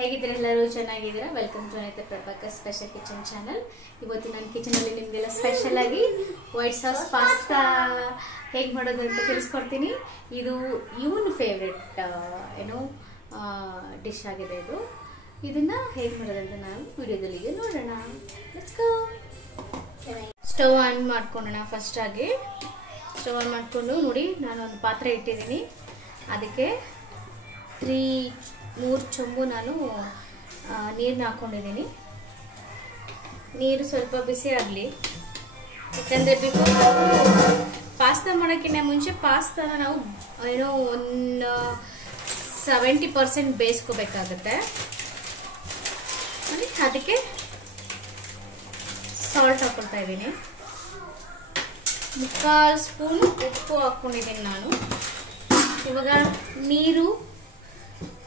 ಹೇಗಿದ್ದೀರಾ ಎಲ್ಲರೂ ಚೆನ್ನಾಗಿದ್ದೀರಾ welcome to Anita Prabhakar special kitchen channel ಇವತ್ತು ನನ್ನ ಕಿಚನ್ ಅಲ್ಲಿ ನಿಮಗೆಲ್ಲ ಸ್ಪೆಷಲ್ ಆಗಿ ವೈಟ್ ಸಾಸ್ ಪಾಸ್ತಾ ಹೇಗೆ ಮಾಡೋದು ಅಂತ ತಿಳಿಸ್ಕೊಡ್ತೀನಿ ಇದು ಇವನ್ ಫೇವರೇಟ್ ಡಿಶ್ ಆಗಿದೆ ಇದನ್ನ ಹೇಗೆ ಮಾಡೋದು ಅಂತ ನಾನು ವಿಡಿಯೋದಲ್ಲಿ ನೋಡೋಣ ಲೆಟ್ಸ್ ಗೋ ಸ್ಟವ್ ಆನ್ ಮಾಡ್ಕೊಳ್ಳೋಣ ಫಸ್ಟ್ ಆಗಿ ಸ್ಟವ್ ಆನ್ ಮಾಡ್ಕೊಂಡು ನೋಡಿ ನಾನು ಒಂದು ಪಾತ್ರೆ ಇಟ್ಟಿದ್ದೀನಿ ಅದಕ್ಕೆ 3 ಚೊಂಬು ನಾನು ನೀರನ್ನ ಹಾಕೊಂಡಿದ್ದೀನಿ ನೀರು ಸ್ವಲ್ಪ ಬಿಸಿ ಆಗಲಿ ಯಾಕಂದರೆ ಬಿಫೋರ್ ಪಾಸ್ತಾ ಮಾಡೋಕ್ಕಿಂತ ಮುಂಚೆ ಪಾಸ್ತಾನ ನಾವು ಒಂದು 70% ಬೇಯಿಸ್ಕೋಬೇಕಾಗತ್ತೆ ಅದಕ್ಕೆ ಸಾಲ್ಟ್ ಹಾಕೊಳ್ತಾ ಇದ್ದೀನಿ 1/4 ಸ್ಪೂನ್ ಉಪ್ಪು ಹಾಕ್ಕೊಂಡಿದ್ದೀನಿ ನಾನು ಇವಾಗ ನೀರು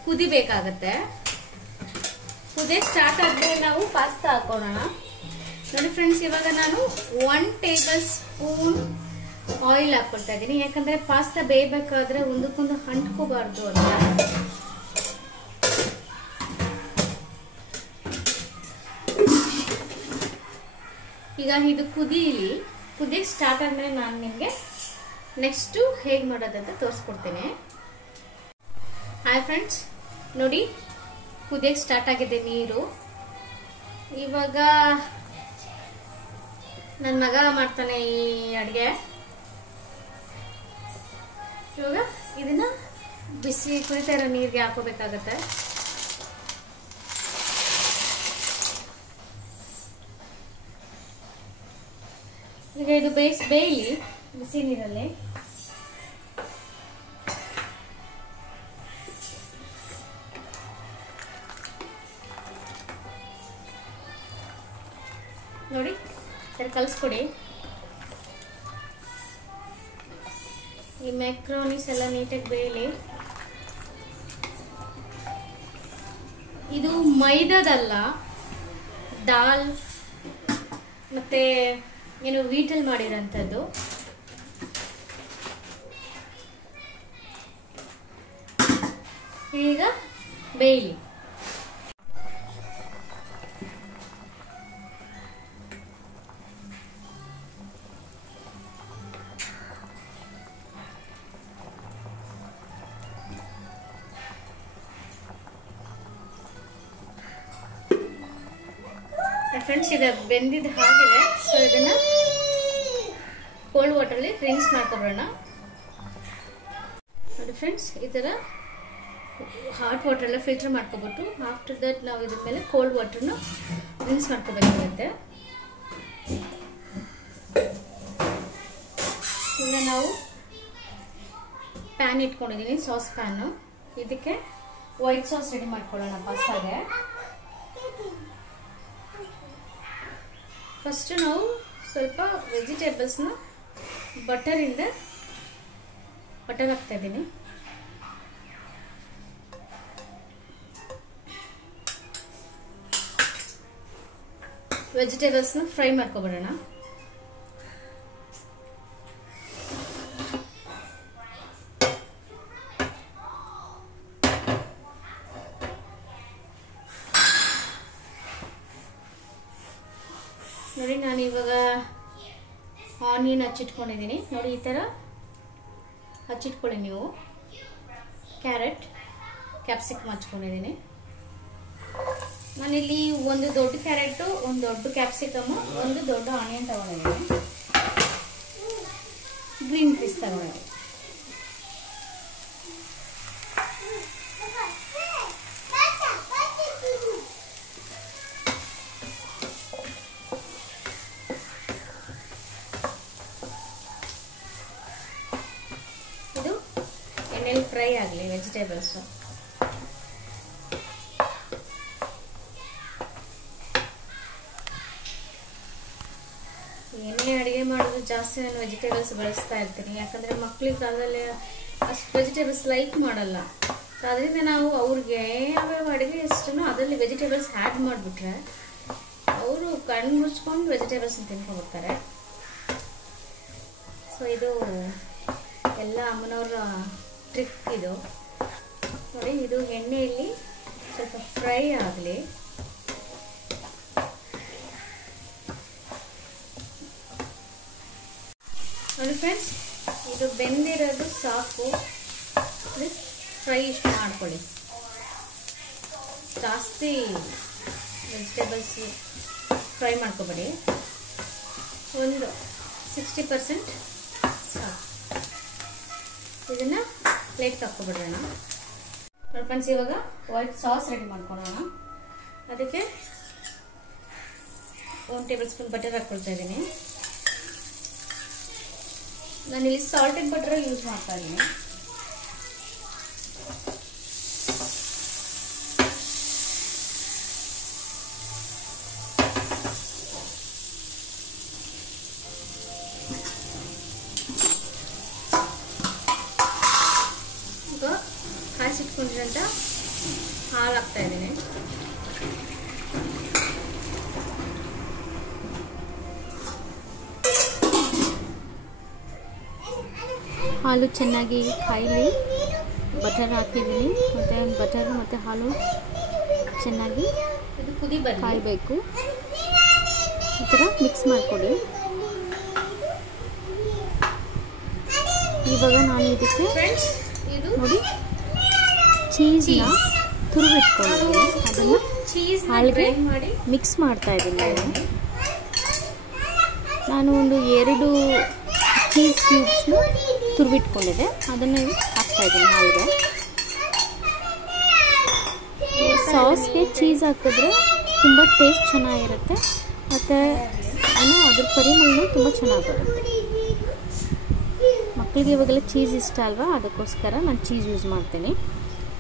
ಕುದಿಬೇಕಾಗತ್ತೆ ಕುದಿಯಕ್ಕೆ ಸ್ಟಾರ್ಟ್ ಆದ್ಮೇಲೆ ನಾವು ಪಾಸ್ತಾ ಹಾಕೋಣ ನೋಡಿ ಫ್ರೆಂಡ್ಸ್ ಇವಾಗ ನಾನು 1 ಟೇಬಲ್ ಸ್ಪೂನ್ ಆಯಿಲ್ ಹಾಕೊಳ್ತಾ ಇದ್ದೀನಿ ಯಾಕಂದ್ರೆ ಪಾಸ್ತಾ ಬೇಯಬೇಕಾದ್ರೆ ಒಂದಕ್ಕೊಂದು ಅಂಟ್ಕೋಬಾರ್ದು ಅಂತ ಈಗ ಇದು ಕುದಿಯಕ್ಕೆ ಸ್ಟಾರ್ಟ್ ಆದ್ಮೇಲೆ ನಾನು ನಿಮಗೆ ನೆಕ್ಸ್ಟ್ ಹೇಗೆ ಮಾಡೋದಂತ ತೋರಿಸ್ಕೊಡ್ತೇನೆ ಹಾಯ್ ಫ್ರೆಂಡ್ಸ್ ನೋಡಿ ಕುದಿಯಕ್ಕೆ ಸ್ಟಾರ್ಟ್ ಆಗಿದೆ ನೀರು ಇವಾಗ ನನ್ನ ಮಗ ಮಾಡ್ತಾನೆ ಈ ಅಡುಗೆ ಇವಾಗ ಇದನ್ನ ಬಿಸಿ ಕುದಿತಾ ಇರೋ ನೀರಿಗೆ ಹಾಕೋಬೇಕಾಗತ್ತೆ ಈಗ ಇದು ಬೇಯಲಿ ಬಿಸಿ ನೀರಲ್ಲಿ ನೋಡಿ ಸರಿ ಕಲಿಸ್ಕೊಡಿ ಈ ಮ್ಯಾಕ್ರೋನಿಸ್ ಎಲ್ಲ ನೀಟಾಗಿ ಬೇಯಲಿ ಇದು ಮೈದಾದಲ್ಲ ದಾಲ್ ಮತ್ತೆ ಏನು ವೀಟಲ್ಲಿ ಮಾಡಿರೋಂಥದ್ದು ಈಗ ಬೇಯಲಿ ಫ್ರೆಂಡ್ಸ್ ಇದು ಬೆಂದಿದ್ದು ಹಾಗಿದೆ ಸೊ ಇದನ್ನ ಕೋಲ್ಡ್ ವಾಟರ್ ಅಲ್ಲಿ ರಿನ್ಸ್ ಮಾಡ್ಕೊಬೋಣ ನೋಡಿ ಫ್ರೆಂಡ್ಸ್ ಈ ತರ ಹಾಟ್ ವಾಟರ್ ಎಲ್ಲ ಫಿಲ್ಟರ್ ಮಾಡ್ಕೊಬಿಟ್ಟು ಆಫ್ಟರ್ ದಟ್ ನಾವು ಇದ್ರ ಮೇಲೆ ಕೋಲ್ಡ್ ವಾಟರ್ನ ರಿನ್ಸ್ ಮಾಡ್ಕೋಬೇಕಾಗುತ್ತೆ ಈಗ ನಾವು ಪ್ಯಾನ್ ಇಟ್ಕೊಂಡಿದ್ದೀನಿ ಸಾಸ್ ಪ್ಯಾನು ಇದಕ್ಕೆ ವೈಟ್ ಸಾಸ್ ರೆಡಿ ಮಾಡ್ಕೊಳ್ಳೋಣ ಪಾಸ್ತಾಗೆ ಫಸ್ಟ್ ನಾವು ಸ್ವಲ್ಪ ವೆಜಿಟೇಬಲ್ಸ್ನ ಬಟರ್ ಹಾಕ್ತಾ ಇದ್ದೀನಿ ವೆಜಿಟೇಬಲ್ಸ್ನ ಫ್ರೈ ಮಾಡ್ಕೊಬಿಡೋಣ ನೋಡಿ ನಾನು ಇವಾಗ ಆನಿಯನ್ ಹಚ್ಚಿಟ್ಕೊಂಡಿದ್ದೀನಿ ನೋಡಿ ಈ ಥರ ಹಚ್ಚಿಟ್ಕೊಳ್ಳಿ ನೀವು ಕ್ಯಾರೆಟ್ ಕ್ಯಾಪ್ಸಿಕಮ್ ಹಚ್ಕೊಂಡಿದ್ದೀನಿ ನಾನಿಲ್ಲಿ ಒಂದು ದೊಡ್ಡ ಕ್ಯಾರೆಟು ಒಂದು ದೊಡ್ಡ ಕ್ಯಾಪ್ಸಿಕಮ್ ಒಂದು ದೊಡ್ಡ ಆನಿಯನ್ ತಗೊಂಡಿದ್ದೀನಿ ಗ್ರೀನ್ ಪೀಸ್ ತಗೊಂಡಿದ್ದೀನಿ ಫ್ರೈ ಆಗಲಿ ವೆಜಿಟೇಬಲ್ಸ್ ಏನೇ ಅಡುಗೆ ಮಾಡೋದು ಜಾಸ್ತಿ ನಾನು ವೆಜಿಟೇಬಲ್ಸ್ ಬಳಸ್ತಾ ಇರ್ತೀನಿ ಯಾಕಂದರೆ ಮಕ್ಳಿಗೆ ಕಾಲದಲ್ಲಿ ಅಷ್ಟು ವೆಜಿಟೇಬಲ್ಸ್ ಲೈಕ್ ಮಾಡಲ್ಲ ಅದರಿಂದ ನಾವು ಅವ್ರಿಗೆ ಯಾವ್ಯಾವ ಅಡುಗೆ ಇಷ್ಟನೋ ಅದರಲ್ಲಿ ವೆಜಿಟೇಬಲ್ಸ್ ಆ್ಯಡ್ ಮಾಡಿಬಿಟ್ರೆ ಅವರು ಕಣ್ಣು ಮುಚ್ಕೊಂಡು ವೆಜಿಟೇಬಲ್ಸ್ನ ತಿನ್ಕೊಂಡ್ಬಿಡ್ತಾರೆ ಸೊ ಇದು ಎಲ್ಲ ಅಮ್ಮನವರ ಟ್ರಿಕ್ ಇದು ನೋಡಿ ಇದು ಎಣ್ಣೆಯಲ್ಲಿ ಸ್ವಲ್ಪ ಫ್ರೈ ಆಗಲಿ. ನೋಡಿ ಫ್ರೆಂಡ್ಸ್, ಇದು ಬೆಂದಿರೋದು ಸಾಕು. ಫ್ರೈ ಇಷ್ಟು ಮಾಡ್ಕೊಳ್ಳಿ, ಜಾಸ್ತಿ ವೆಜಿಟೇಬಲ್ಸ್ ಫ್ರೈ ಮಾಡ್ಕೊಬೇಡಿ. ಒಂದು 60% ಸಾಕು. ಇದನ್ನು ಪ್ಲೇಟ್ಗೆ ಹಾಕ್ಕೊಬಿಡೋಣ. ನೋಡಿ ಫ್ರೆಂಡ್ಸ್, ಇವಾಗ ವೈಟ್ ಸಾಸ್ ರೆಡಿ ಮಾಡ್ಕೊಳ್ಳೋಣ. ಅದಕ್ಕೆ 1 ಟೇಬಲ್ ಸ್ಪೂನ್ ಬಟರ್ ಹಾಕ್ಕೊಳ್ತಾ ಇದ್ದೀನಿ. ನಾನಿಲ್ಲಿ ಸಾಲ್ಟೆಡ್ ಬಟರ್ ಯೂಸ್ ಮಾಡ್ತಾ ಇದ್ದೀನಿ. ಈಗ ಕಾಯಿಸಿಟ್ಕೊಂಡಿರೋಂಥ ಹಾಲು ಹಾಕ್ತಾ ಇದ್ದೀನಿ. ಹಾಲು ಚೆನ್ನಾಗಿ ಕಾಯಿಲಿ. ಬಟರ್ ಹಾಕಿದ್ದೀನಿ, ಮತ್ತು ಬಟರ್ ಮತ್ತು ಹಾಲು ಚೆನ್ನಾಗಿ ಕಾಯಬೇಕು. ಈ ಥರ ಮಿಕ್ಸ್ ಮಾಡಿಕೊಡಿ. ಇವಾಗ ನಾನು ಇದಕ್ಕೆ ನೋಡಿ ಚೀಸ್ನ ತುರಿದಿಟ್ಕೊಂಡಿದ್ದೀನಿ. ಅದನ್ನು ಹಾಲಿಗೆ ಮಿಕ್ಸ್ ಮಾಡ್ತಾ ಇದ್ದೀನಿ. ನಾನು ಒಂದು 2 ಚೀಸ್ ಕ್ಯೂಬ್ಸ್ನ ತುರಿಬಿಟ್ಕೊಂಡಿದ್ದೆ, ಅದನ್ನು ಹಾಕ್ತಾ ಇದ್ದೀನಿ ಹಾಲಿಗೆ. ಸಾಸ್ಗೆ ಚೀಸ್ ಹಾಕಿದ್ರೆ ತುಂಬ ಟೇಸ್ಟ್ ಚೆನ್ನಾಗಿರುತ್ತೆ, ಮತ್ತು ಅದ್ರ ಪರಿಮಳನೂ ತುಂಬ ಚೆನ್ನಾಗಿ ಬರುತ್ತೆ. ಮಕ್ಕಳಿಗೆ ಇವಾಗೆಲ್ಲ ಚೀಸ್ ಇಷ್ಟ ಅಲ್ವಾ, ಅದಕ್ಕೋಸ್ಕರ ನಾನು ಚೀಸ್ ಯೂಸ್ ಮಾಡ್ತೀನಿ.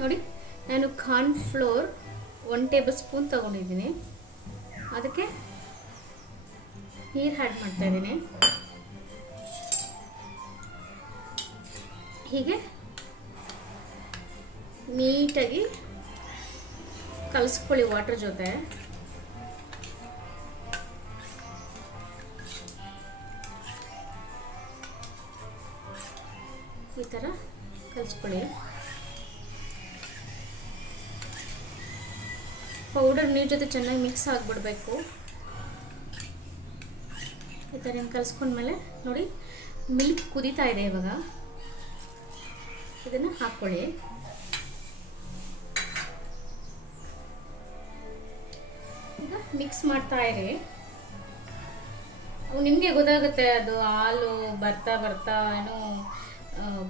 ನೋಡಿ, ನಾನು ಕಾರ್ನ್ಫ್ಲೋರ್ 1 ಟೇಬಲ್ ಸ್ಪೂನ್ ತೊಗೊಂಡಿದ್ದೀನಿ. ಅದಕ್ಕೆ ನೀರು ಆ್ಯಡ್ ಮಾಡ್ತಾ ಇದ್ದೀನಿ. ಹೀಗೆ ನೀಟಾಗಿ ಕಲಿಸ್ಕೊಳ್ಳಿ ವಾಟರ್ ಜೊತೆ. ಈ ಥರ ಕಲಿಸ್ಕೊಳ್ಳಿ. ಪೌಡರ್ ನೀರು ಜೊತೆ ಚೆನ್ನಾಗಿ ಮಿಕ್ಸ್ ಆಗಿಬಿಡ್ಬೇಕು. ಈ ಥರ ಹಿಂಗೆ ಕಲಿಸ್ಕೊಂಡ್ಮೇಲೆ ನೋಡಿ, ಮಿಲ್ಕ್ ಕುದೀತಾ ಇದೆ. ಇವಾಗ ಇದನ್ನು ಹಾಕ್ಕೊಳ್ಳಿ. ಈಗ ಮಿಕ್ಸ್ ಮಾಡ್ತಾ ಇರಿ. ನಿಮಗೆ ಗೊತ್ತಾಗುತ್ತೆ, ಅದು ಹಾಲು ಬರ್ತಾ ಬರ್ತಾ ಏನೋ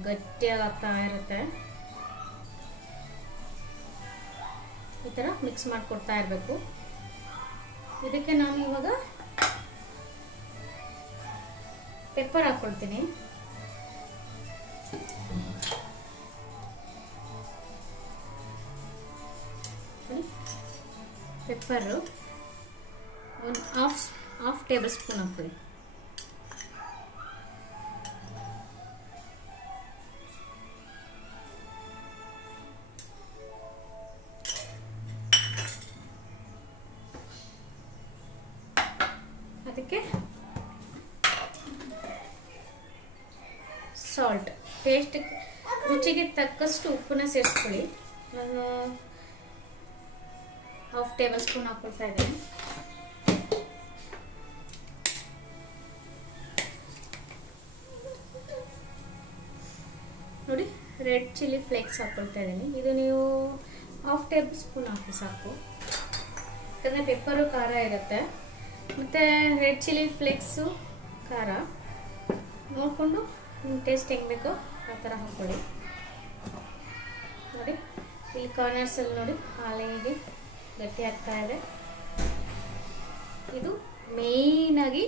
ಗಟ್ಟಿಯಾಗ್ತಾ ಇರುತ್ತೆ. ಈ ಥರ ಮಿಕ್ಸ್ ಮಾಡಿಕೊಡ್ತಾ ಇರಬೇಕು. ಇದಕ್ಕೆ ನಾನು ಇವಾಗ ಪೆಪ್ಪರ್ ಹಾಕ್ಕೊಳ್ತೀನಿ. ಪೆಪ್ಪರು ಒಂದು ಹಾಫ್ ಟೇಬಲ್ ಸ್ಪೂನ್ ಹಾಕ್ಕೊಳ್ಳಿ. ಅದಕ್ಕೆ ಸಾಲ್ಟ್, ಟೇಸ್ಟ್ ರುಚಿಗೆ ತಕ್ಕಷ್ಟು ಉಪ್ಪನ್ನ ಸೇರಿಸ್ಕೊಳ್ಳಿ. ನಾನು ಹಾಫ್ ಟೇಬಲ್ ಸ್ಪೂನ್ ಹಾಕ್ಕೊಳ್ತಾ ಇದ್ದೀನಿ. ನೋಡಿ, ರೆಡ್ ಚಿಲ್ಲಿ ಫ್ಲೇಕ್ಸ್ ಹಾಕ್ಕೊಳ್ತಾ ಇದ್ದೀನಿ. ಇದು ನೀವು ಹಾಫ್ ಟೇಬಲ್ ಸ್ಪೂನ್ ಹಾಕಿ ಸಾಕು, ಯಾಕಂದರೆ ಪೆಪ್ಪರು ಖಾರ ಇರುತ್ತೆ, ಮತ್ತು ರೆಡ್ ಚಿಲ್ಲಿ ಫ್ಲೇಕ್ಸು ಖಾರ ನೋಡಿಕೊಂಡು ನಿಮ್ಮ ಟೇಸ್ಟ್ ಹೆಂಗೆ ಬೇಕೋ ಆ ಥರ ಹಾಕ್ಕೊಳ್ಳಿ. ನೋಡಿ, ಇಲ್ಲಿ ಕಾರ್ನರ್ಸಲ್ಲಿ ನೋಡಿ ಹಾಲಿಗೆ ಗಟ್ಟಿ ಆಗ್ತಾ ಇದೆ. ಇದು ಮೇಯ್ನಾಗಿ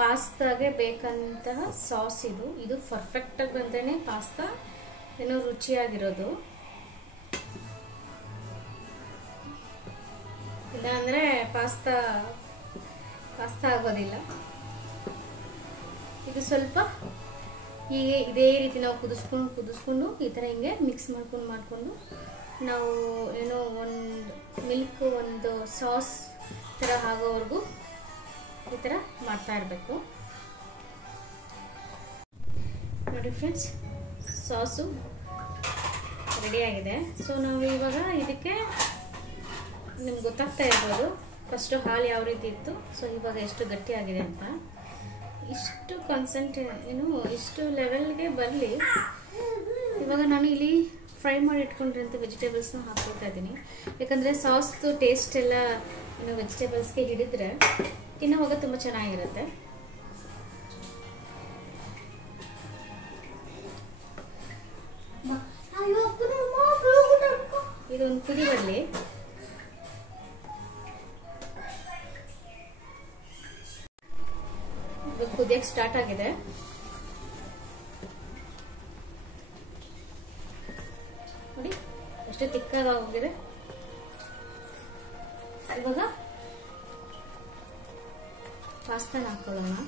ಪಾಸ್ತಾಗೆ ಬೇಕಂತಹ ಸಾಸ್. ಇದು ಪರ್ಫೆಕ್ಟಾಗಿ ಬಂದ್ರೇ ಪಾಸ್ತಾ ಏನೋ ರುಚಿಯಾಗಿರೋದು. ಇಲ್ಲ ಅಂದರೆ ಪಾಸ್ತಾ ಆಗೋದಿಲ್ಲ. ಇದು ಸ್ವಲ್ಪ ಹೀಗೆ ಇದೇ ರೀತಿ ನಾವು ಕುದಿಸ್ಕೊಂಡು ಈ ಥರ ಹಿಂಗೆ ಮಿಕ್ಸ್ ಮಾಡ್ಕೊಂಡು ನಾವು ಏನೋ ಒಂದು ಸಾಸ್ ಥರ ಆಗೋವರೆಗೂ ಈ ಥರ ಮಾಡ್ತಾ ಇರಬೇಕು. ನೋಡಿ ಫ್ರೆಂಡ್ಸ್, ಸಾಸು ರೆಡಿಯಾಗಿದೆ. ಸೊ ನಾವು ಇವಾಗ ಇದಕ್ಕೆ ನಿಮ್ಗೆ ಗೊತ್ತಾಗ್ತಾ ಇರ್ಬೋದು ಫಸ್ಟು ಹಾಲು ಯಾವ ರೀತಿ ಇತ್ತು, ಸೊ ಇವಾಗ ಎಷ್ಟು ಗಟ್ಟಿಯಾಗಿದೆ ಅಂತ. ಇಷ್ಟು ಇಷ್ಟು ಲೆವೆಲ್ಗೆ ಬರಲಿ. ಇವಾಗ ನಾನು ಇಲ್ಲಿ ಫ್ರೈ ಮಾಡಿ ಇಟ್ಕೊಂಡಿರೋಂಥ ವೆಜಿಟೇಬಲ್ಸ್ನ ಹಾಕ್ಕೊಳ್ತಾ ಇದ್ದೀನಿ. ಯಾಕಂದರೆ ಸಾಸ್ದು ಟೇಸ್ಟ್ ಎಲ್ಲ ವೆಜಿಟೇಬಲ್ಸ್ಗೆ ಹಿಡಿದ್ರೆ ತಿನ್ನೋವಾಗ ತುಂಬ ಚೆನ್ನಾಗಿರುತ್ತೆ. ಇದೊಂದು ಕುದಿ ಬರಲಿ. ಕುದಿಯಕ್ಕೆ ಸ್ಟಾರ್ಟ್ ಆಗಿದೆ. ನೋಡಿ ಎಷ್ಟು ತಿಕ್ಕಾಗಿ ಹೋಗಿದೆ. ಇವಾಗ ಪಾಸ್ತಾನ ಹಾಕೊಳ್ಳೋಣ.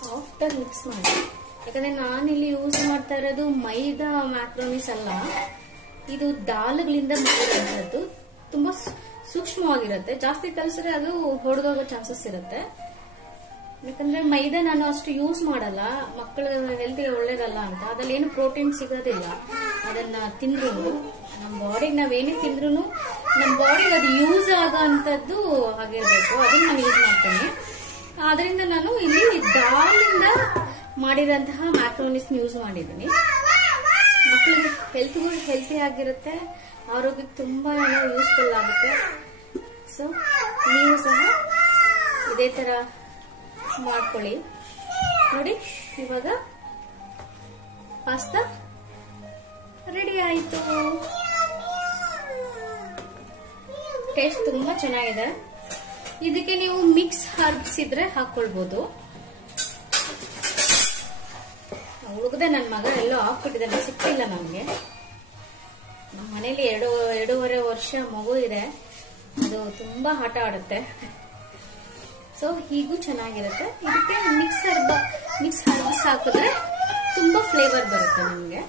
ಸಾಫ್ಟ್ ಆಗಿ ಮಿಕ್ಸ್ ಮಾಡಿ. ಯಾಕಂದ್ರೆ ನಾನಿಲ್ಲಿ ಯೂಸ್ ಮಾಡ್ತಾ ಇರೋದು ಮೈದಾ ಮ್ಯಾಕ್ರೋನಿಸ್ ಅಲ್ಲ, ಇದು ದಾಲ್ಗಳಿಂದ ಮಾಡಿರೋಂಥದ್ದು. ತುಂಬಾ ಸೂಕ್ಷ್ಮವಾಗಿರುತ್ತೆ. ಜಾಸ್ತಿ ಕಲಿಸಿದ್ರೆ ಅದು ಹೊಡೆದೋಗೋ ಚಾನ್ಸಸ್ ಇರುತ್ತೆ. ಯಾಕಂದ್ರೆ ಮೈದಾ ನಾನು ಅಷ್ಟು ಯೂಸ್ ಮಾಡಲ್ಲ, ಮಕ್ಕಳ ಹೆಲ್ತ್ಗೆ ಒಳ್ಳೇದಲ್ಲ ಅಂತ. ಅದ್ರಲ್ಲಿ ಏನು ಪ್ರೋಟೀನ್ ಸಿಗೋದಿಲ್ಲ. ಅದನ್ನ ತಿಂದ್ರು ನಮ್ಮ ಬಾಡಿಗೆ ನಾವೇನೇ ತಿಂದ್ರು ನಮ್ಮ ಬಾಡಿಗೆ ಅದು ಯೂಸ್ ಆಗೋ ಅಂತದ್ದು ಆಗಿರ್ಬೇಕು. ಅದನ್ನ ನಾನು ಯೂಸ್ ಮಾಡ್ತೇನೆ. ಅದರಿಂದ ನಾನು ಇಲ್ಲಿ ದಾಲಿಂದ ಮಾಡಿದಂತಹ ಮ್ಯಾಕ್ರೋನಿಸ್ ಯೂಸ್ ಮಾಡಿದ್ದೀನಿ. ಮಕ್ಕಳಿಗೆ ಹೆಲ್ತಿ ಆಗಿರುತ್ತೆ, ಆರೋಗ್ಯಕ್ಕೆ ತುಂಬಾ ಯೂಸ್ಫುಲ್ ಆಗುತ್ತೆ. ಸೊ ನೀವು ಸಹ ಇದೇ ತರ ಮಾಡ್ಕೊಳ್ಳಿ. ನೋಡಿ ಇವಾಗ ಪಾಸ್ತಾ ರೆಡಿ ಆಯಿತು. ಟೇಸ್ಟ್ ತುಂಬಾ ಚೆನ್ನಾಗಿದೆ. ಇದಕ್ಕೆ ನೀವು ಮಿಕ್ಸ್ ಹರ್ಬ್ಸ್ ಇದ್ರೆ ಹಾಕೊಳ್ಬಹುದು. ಹುಡುಗದೆ ನನ್ನ ಮಗ ಎಲ್ಲೋ ಹಾಕ್ಬಿಟ್ಟಿದ್ದಾನೆ, ಸಿಕ್ಕಿಲ್ಲ ನಮ್ಗೆ. ನಮ್ಮ ಮನೇಲಿ 2.5 ವರ್ಷ ಮಗು ಇದೆ. ಅದು ತುಂಬಾ ಆಟ ಆಡುತ್ತೆ. ಸೊ ಹೀಗೂ ಚೆನ್ನಾಗಿರುತ್ತೆ. ಇದಕ್ಕೆ ಮಿಕ್ಸ್ ಹರ್ಬ್ಸ್ ಹಾಕಿದ್ರೆ ತುಂಬಾ ಫ್ಲೇವರ್ ಬರುತ್ತೆ. ನಿಮ್ಗೆ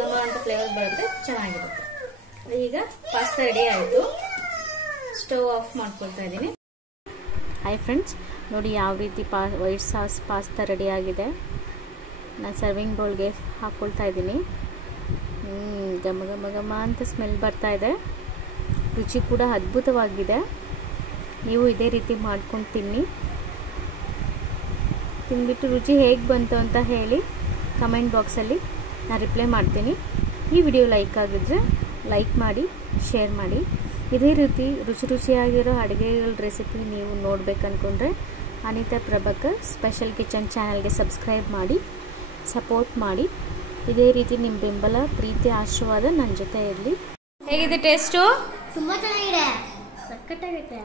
ಗಮ ಅಂತ ಫ್ಲೇವರ್ ಬರುತ್ತೆ, ಚೆನ್ನಾಗಿರುತ್ತೆ. ಈಗ ಪಾಸ್ತಾ ರೆಡಿ ಆಯಿತು. ಸ್ಟವ್ ಆಫ್ ಮಾಡ್ಕೊಳ್ತಾ ಇದ್ದೀನಿ. ಹಾಯ್ ಫ್ರೆಂಡ್ಸ್, ನೋಡಿ ಯಾವ ರೀತಿ ವೈಟ್ ಸಾಸ್ ಪಾಸ್ತಾ ರೆಡಿ ಆಗಿದೆ. ನಾನು ಸರ್ವಿಂಗ್ ಬೌಲ್ಗೆ ಹಾಕ್ಕೊಳ್ತಾ ಇದ್ದೀನಿ. ಘಮ ಘಮ ಘಮ ಅಂತ ಸ್ಮೆಲ್ ಬರ್ತಾ ಇದೆ. ರುಚಿ ಕೂಡ ಅದ್ಭುತವಾಗಿದೆ. ನೀವು ಇದೇ ರೀತಿ ಮಾಡ್ಕೊಂಡು ತಿಂದ್ಬಿಟ್ಟು ರುಚಿ ಹೇಗೆ ಬಂತು ಅಂತ ಹೇಳಿ ಕಮೆಂಟ್ ಬಾಕ್ಸಲ್ಲಿ ನಾನು ರಿಪ್ಲೈ ಮಾಡ್ತೀನಿ. ಈ ವಿಡಿಯೋ ಲೈಕ್ ಆಗಿದ್ರೆ ಲೈಕ್ ಮಾಡಿ, ಶೇರ್ ಮಾಡಿ. ಇದೇ ರೀತಿ ರುಚಿಯಾಗಿರೋ ಅಡುಗೆಗಳ ರೆಸಿಪಿ ನೀವು ನೋಡಬೇಕಂದ್ಕೊಂಡ್ರೆ ಅನಿತಾ ಪ್ರಭಾಕರ್ ಸ್ಪೆಷಲ್ ಕಿಚನ್ ಚಾನಲ್ಗೆ ಸಬ್ಸ್ಕ್ರೈಬ್ ಮಾಡಿ, ಸಪೋರ್ಟ್ ಮಾಡಿ. ಇದೇ ರೀತಿ ನಿಮ್ಮ ಬೆಂಬಲ, ಪ್ರೀತಿ, ಆಶೀರ್ವಾದ ನನ್ನ ಜೊತೆ ಇರಲಿ. ಹೇಗಿದೆ ಟೇಸ್ಟು? ತುಂಬಾ ಚೆನ್ನಾಗಿದೆ, ಸಕ್ಕತ್ತಾಗಿದೆ.